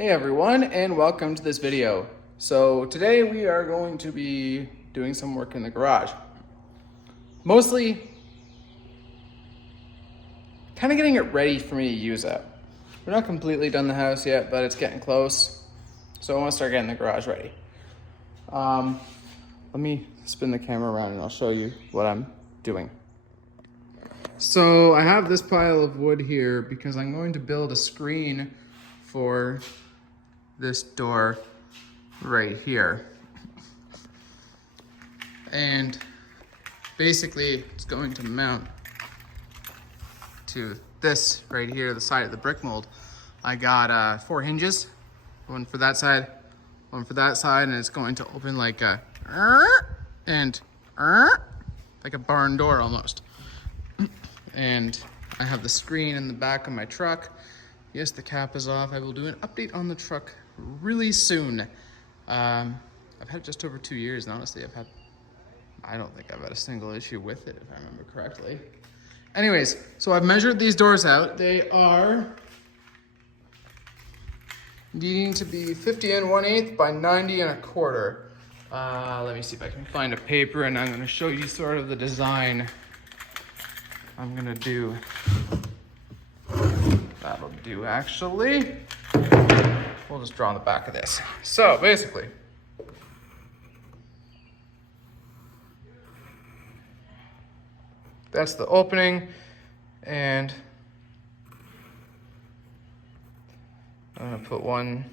Hey everyone, and welcome to this video. So today we are going to be doing some work in the garage. Mostly kind of getting it ready for me to use it. We're not completely done the house yet, but it's getting close. So I want to start getting the garage ready. Let me spin the camera around and I'll show you what I'm doing. So I have this pile of wood here because I'm going to build a screen for this door right here. And basically it's going to mount to this right here, the side of the brick mold. I got 4 hinges, one for that side, one for that side, and it's going to open like a like a barn door almost. And I have the screen in the back of my truck. Yes, the cap is off. I will do an update on the truck really soon. I've had it just over 2 years, and honestly, I don't think I've had a single issue with it, if I remember correctly. Anyways, so I've measured these doors out. They are needing to be 50 1/8 by 90 1/4. Let me see if I can find a paper, and I'm gonna show you sort of the design I'm gonna do. That'll do, actually. We'll just draw on the back of this. So basically, that's the opening, and I'm gonna put one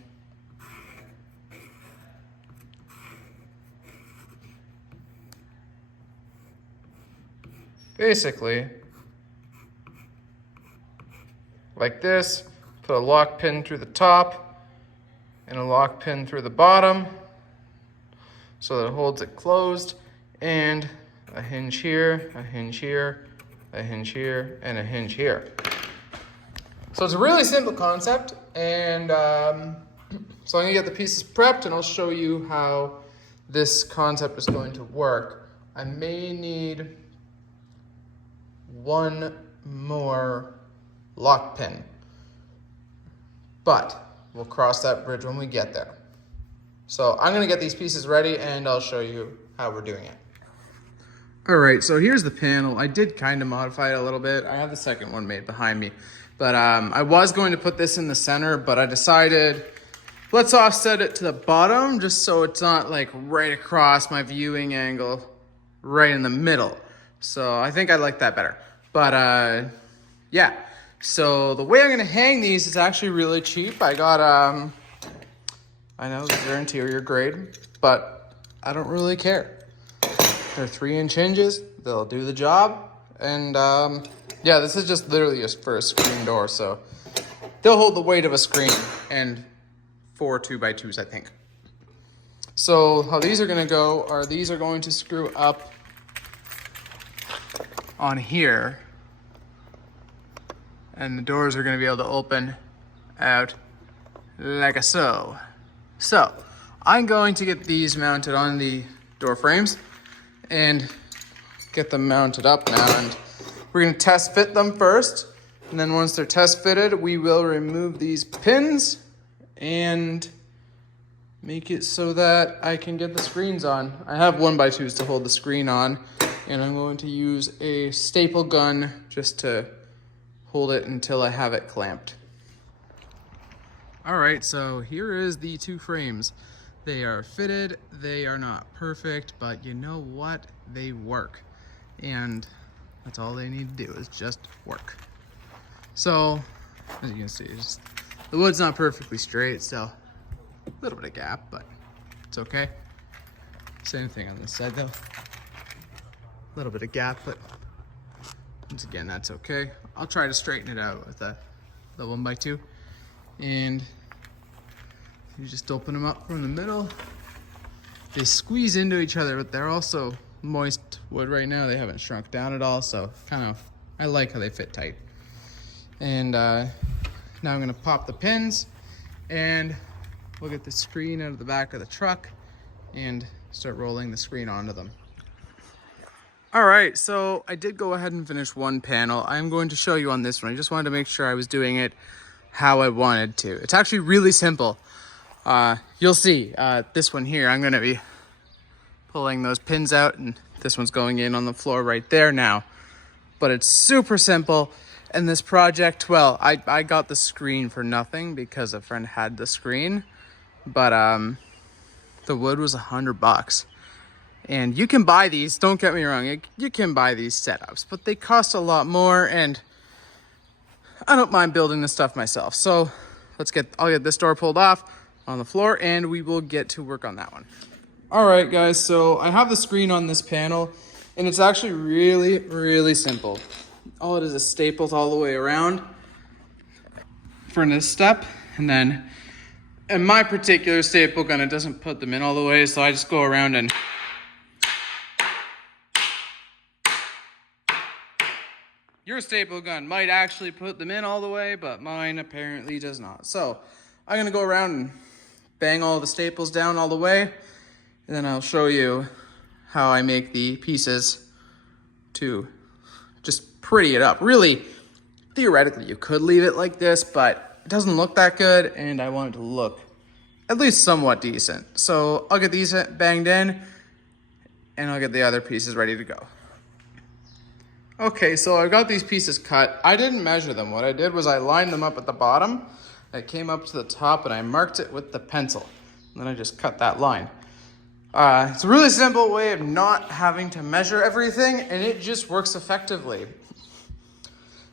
basically like this. Put a lock pin through the top and a lock pin through the bottom so that it holds it closed, and a hinge here, a hinge here, a hinge here, and a hinge here. So it's a really simple concept, and so I'm gonna get the pieces prepped and I'll show you how this concept is going to work. I may need one more lock pin, but we'll cross that bridge when we get there. So I'm gonna get these pieces ready and I'll show you how we're doing it. All right, so here's the panel. I did kind of modify it a little bit. I have the second one made behind me, but I was going to put this in the center, but I decided let's offset it to the bottom just so it's not like right across my viewing angle, right in the middle. So I think I like that better. But yeah, so the way I'm gonna hang these is actually really cheap. I got, I know they're interior grade, but I don't really care. They're 3-inch hinges, they'll do the job. And yeah, this is just literally just for a screen door, so they'll hold the weight of a screen and 4 2x2s, I think. So how these are gonna go are these are going to screw up on here, and the doors are gonna be able to open out like so. So I'm going to get these mounted on the door frames and get them mounted up now, and we're gonna test fit them first, and then once they're test fitted, we will remove these pins and make it so that I can get the screens on. I have 1x2s to hold the screen on, and I'm going to use a staple gun just to hold it until I have it clamped. All right, so here is the 2 frames. They are fitted, they are not perfect, but you know what? They work. And that's all they need to do is just work. So, as you can see, the wood's not perfectly straight, so a little bit of gap, but it's okay. Same thing on this side though. A little bit of gap, but once again, that's okay. I'll try to straighten it out with the 1x2. And you just open them up from the middle. They squeeze into each other, but they're also moist wood right now. They haven't shrunk down at all, so I like how they fit tight. And now I'm gonna pop the pins, and we'll get the screen out of the back of the truck and start rolling the screen onto them. All right, so I did go ahead and finish one panel. I'm going to show you on this one. I just wanted to make sure I was doing it how I wanted to. It's actually really simple. You'll see this one here, I'm gonna be pulling those pins out, and this one's going in on the floor right there now. But it's super simple. And this project, well, I got the screen for nothing because a friend had the screen, but the wood was $100. And you can buy these, don't get me wrong, you can buy these setups, but they cost a lot more, and I don't mind building this stuff myself. So I'll get this door pulled off on the floor, and we will get to work on that one. All right, guys, so I have the screen on this panel, and it's actually really, really simple. All it is staples all the way around for this step, and then in my particular staple gun, it doesn't put them in all the way, so I just go around and your staple gun might actually put them in all the way, but mine apparently does not. So I'm gonna go around and bang all the staples down all the way, and then I'll show you how I make the pieces to just pretty it up. Really, theoretically, you could leave it like this, but it doesn't look that good, and I want it to look at least somewhat decent. So I'll get these banged in, and I'll get the other pieces ready to go. Okay, so I got these pieces cut. I didn't measure them. What I did was I lined them up at the bottom. I came up to the top and I marked it with the pencil. And then I just cut that line. It's a really simple way of not having to measure everything, and it just works effectively.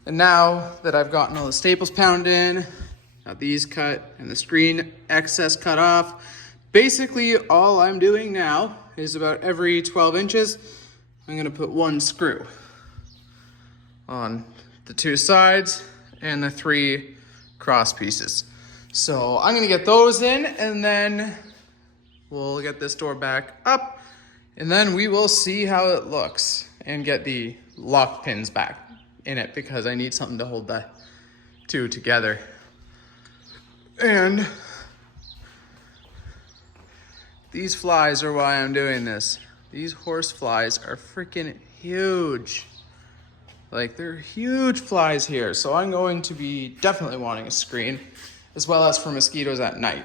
And now that I've gotten all the staples pounded in, got these cut and the screen excess cut off, basically all I'm doing now is about every 12 inches, I'm gonna put one screw on the two sides and the three cross pieces. So I'm gonna get those in, and then we'll get this door back up, and then we will see how it looks and get the lock pins back in it, because I need something to hold the two together. And these flies are why I'm doing this. These horse flies are freaking huge. Like, they're huge flies here. So I'm going to be definitely wanting a screen, as well as for mosquitoes at night.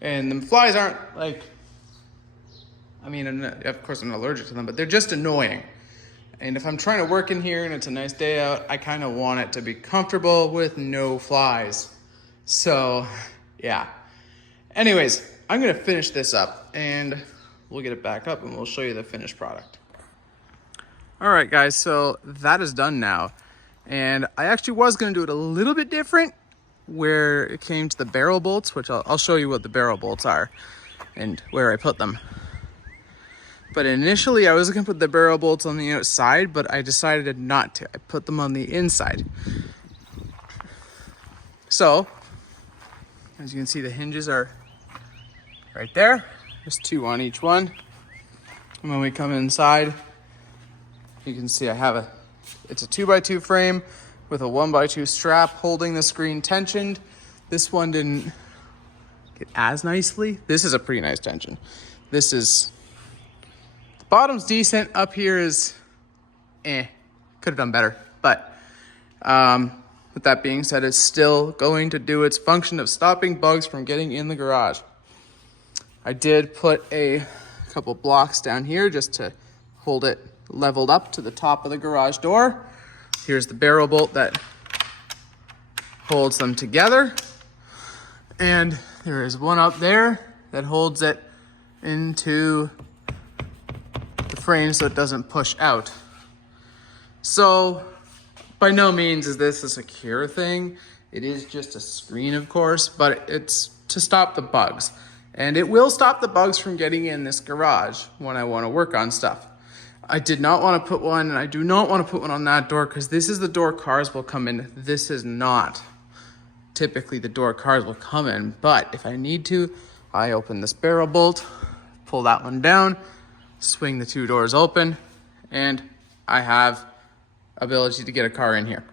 And the flies aren't like, I mean, of course I'm allergic to them, but they're just annoying. And if I'm trying to work in here and it's a nice day out, I kind of want it to be comfortable with no flies. So, yeah. Anyways, I'm gonna finish this up and we'll get it back up and we'll show you the finished product. All right, guys, so that is done now. And I actually was gonna do it a little bit different where it came to the barrel bolts, which I'll show you what the barrel bolts are and where I put them. But initially I was gonna put the barrel bolts on the outside, but I decided not to. I put them on the inside. So, as you can see, the hinges are right there. There's two on each one. And when we come inside, you can see I have it's a 2x2 frame with a 1x2 strap holding the screen tensioned. This one didn't get as nicely. This is a pretty nice tension. The bottom's decent. Up here is, could have done better. But with that being said, it's still going to do its function of stopping bugs from getting in the garage. I did put a couple blocks down here just to hold it leveled up to the top of the garage door. Here's the barrel bolt that holds them together. And there is one up there that holds it into the frame so it doesn't push out. So by no means is this a secure thing. It is just a screen, of course, but it's to stop the bugs. And it will stop the bugs from getting in this garage when I want to work on stuff. I did not want to put one, and I do not want to put one on that door because this is the door cars will come in. This is not typically the door cars will come in, but if I need to, I open this barrel bolt, pull that one down, swing the two doors open, and I have ability to get a car in here.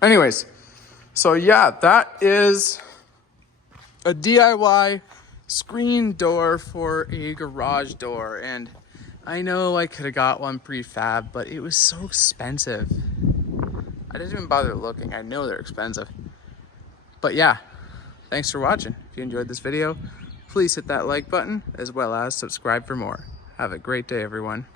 Anyways, so yeah, that is a DIY screen door for a garage door. And I know I could have got one prefab, but it was so expensive. I didn't even bother looking. I know they're expensive. But yeah, thanks for watching. If you enjoyed this video, please hit that like button as well as subscribe for more. Have a great day, everyone.